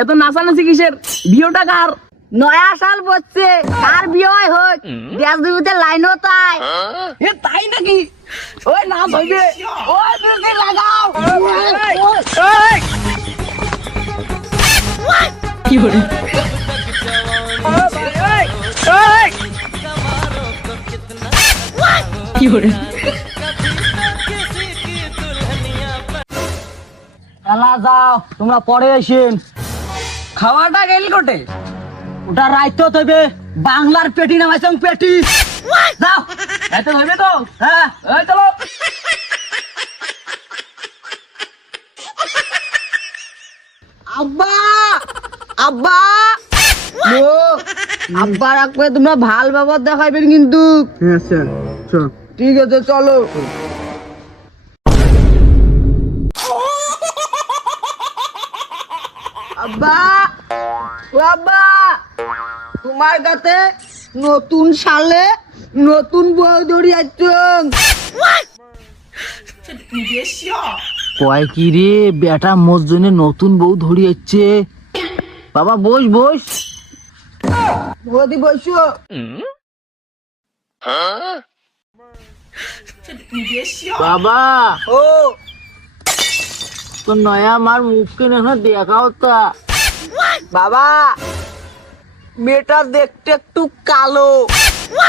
এত নাচানাচি কিসের? বিয়েটা কার? নয়া সাল বসছে, কার বিয়ে হয় হোক, দেশ দুবিতে লাইনও তাই। এ তাই নাকি? ওই নাচ হইবে, ওই মিউজিক লাগাও। কি হলো? কি হলো? এলা যাও, তোমরা পরে এসেন। খাওয়াটা গেল কোটে? ওটা রাইতো তবে বাংলার পেটি নামাইছ পেটি। যাও, এত হইবে তো? হ্যাঁ এই চলো। আব্বা আব্বা ও আব্বা রাখবে, তোমরা ভাল ব্যবহার দেখাইবেন কিন্তু। আচ্ছা চল। ঠিক আছে চলো। আব্বা ও আব্বা, তোমার কাছে নতুন সালে নতুন বউ ধরি আইছং। কয় কি রে বেটা, মোর জন্য নতুন বউ ধরি যাচ্ছে। বাবা বস বস। বৌদি বসো। বাবা ও তো নয়া মার মুখকে না দেখাও তা। বাবা, মেয়েটা দেখতে একটু কালো,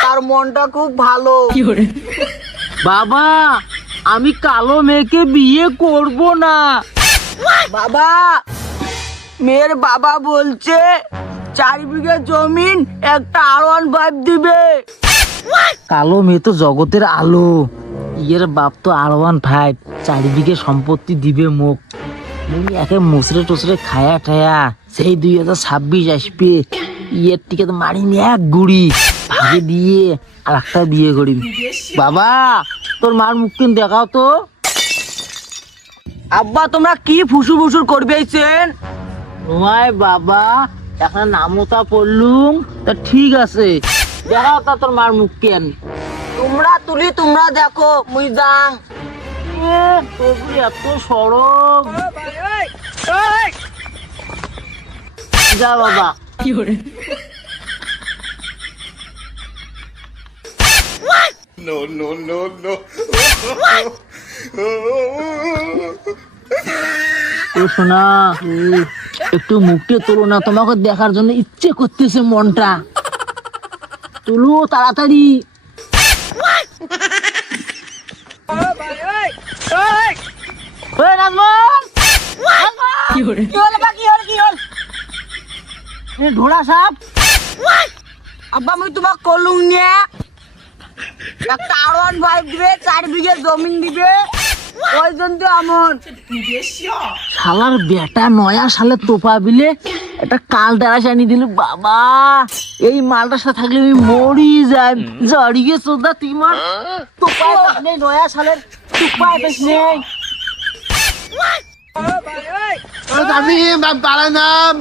তার মনটা খুব ভালো। কি হলো? বাবা আমি কালো মেয়েকে বিয়ে করব না। বাবা, মেয়ের বাবা বলছে 4 বিঘে জমিন, একটা R15 দিবে। কালো মেয়ে তো জগতের আলো, ইয়ের বাপ তো R15, 4 বিঘে সম্পত্তি দিবে মুখ। মুই একে মুসরে টুসরে খায়া ঠায়া সেই 2026 আসবে, ইয়ের টিকে তো মারিনি এক গুড়ি ভাগে দিয়ে আর একটা বিয়ে করি। বাবা তোর মার মুখ কিন দেখাও তো। আব্বা, তোমরা কি ফুসুর ফুসুর করবেছেন? নয় বাবা, এখন নামতা পড়লুম তা ঠিক আছে, দেখাও তা তোর মার মুখ কেন। তোমরা তুলি, তোমরা দেখো, মুই যাং। এত সরব যা বাবা। কি হলো? ও শোনা, একটু মুখটা তোলো না, তোমাকে দেখার জন্য ইচ্ছে করতেছে মনটা। তুলো তাড়াতাড়ি। ওই নাজমল! কি হলো? কি হল বা, কি হল, কি হল? এ ঢোড়া সাপ। আব্বা, মুই তোমাক কলুং নিয়ে একটা R15 দিবে, 4 বিঘে জমিন দিবে, ওই জন্য আমন। শালার বেটা নয়া সালে তোপা বিলে একটা কাল দাঁড়াস আনি দিল। বাবা এই মালটার সাথে থাকলে আমি মরি যাই। জড়িয়ে চোদ্দা তিমার তোপায় নেই, নয়া সালের তোপায় বেশ নেই। আমি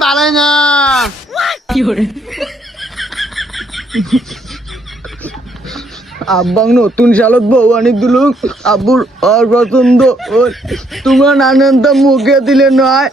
পারে না। কি হলো? আব্বাং নতুন সালত বউ আনি দিল, আব্বুর আর পছন্দ। তোমরা নানানটা মুখে দিলে নয়।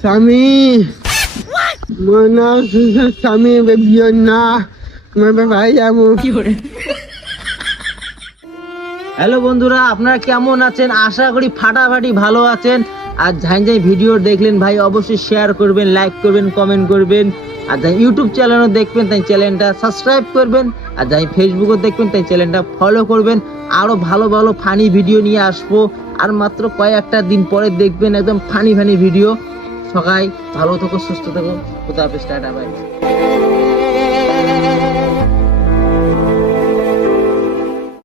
স্বামী মনা স্বামী বিয়ে না, ভাই যাবো। কি হলো? হ্যালো বন্ধুরা, আপনারা কেমন আছেন? আশা করি ফাটাফাটি ভালো আছেন। আর যাই যাই ভিডিও দেখলেন ভাই অবশ্যই শেয়ার করবেন, লাইক করবেন, কমেন্ট করবেন। আর যাই ইউটিউব চ্যানেলও দেখবেন তাই চ্যানেলটা সাবস্ক্রাইব করবেন। আর যাই ফেসবুকও দেখবেন তাই চ্যানেলটা ফলো করবেন। আরো ভালো ভালো ফানি ভিডিও নিয়ে আসবো। আর মাত্র কয়েকটা দিন পরে দেখবেন একদম ফানি ফানি ভিডিও। সবাই ভালো থাকো, সুস্থ থাকো। খোদা হাফেজ, টাটা, বাই।